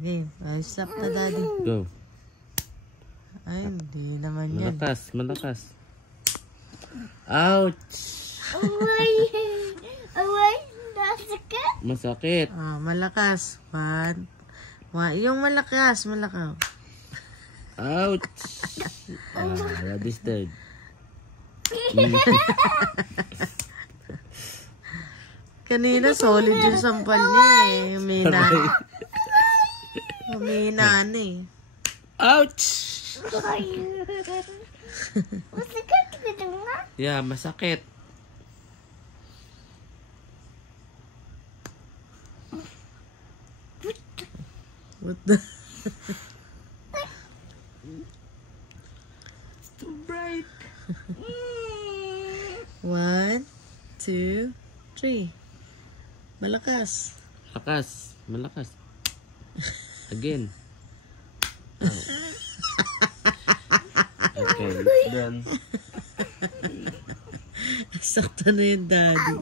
game. Ay, stop na, Daddy. Go. Ay, hindi naman yan. Malakas, malakas. Ouch! Away, nasakit. Masakit. Malakas. Yung malakas. Ouch! Registered. Kanina, solid yung sampal niya eh. Humina na eh. Ouch! Masakit ka nga. Yeah, masakit. What the? It's too bright. 1, 2, 3. Malakas. Malakas. Again. Okay, it's done. Sakto na yung Daddy.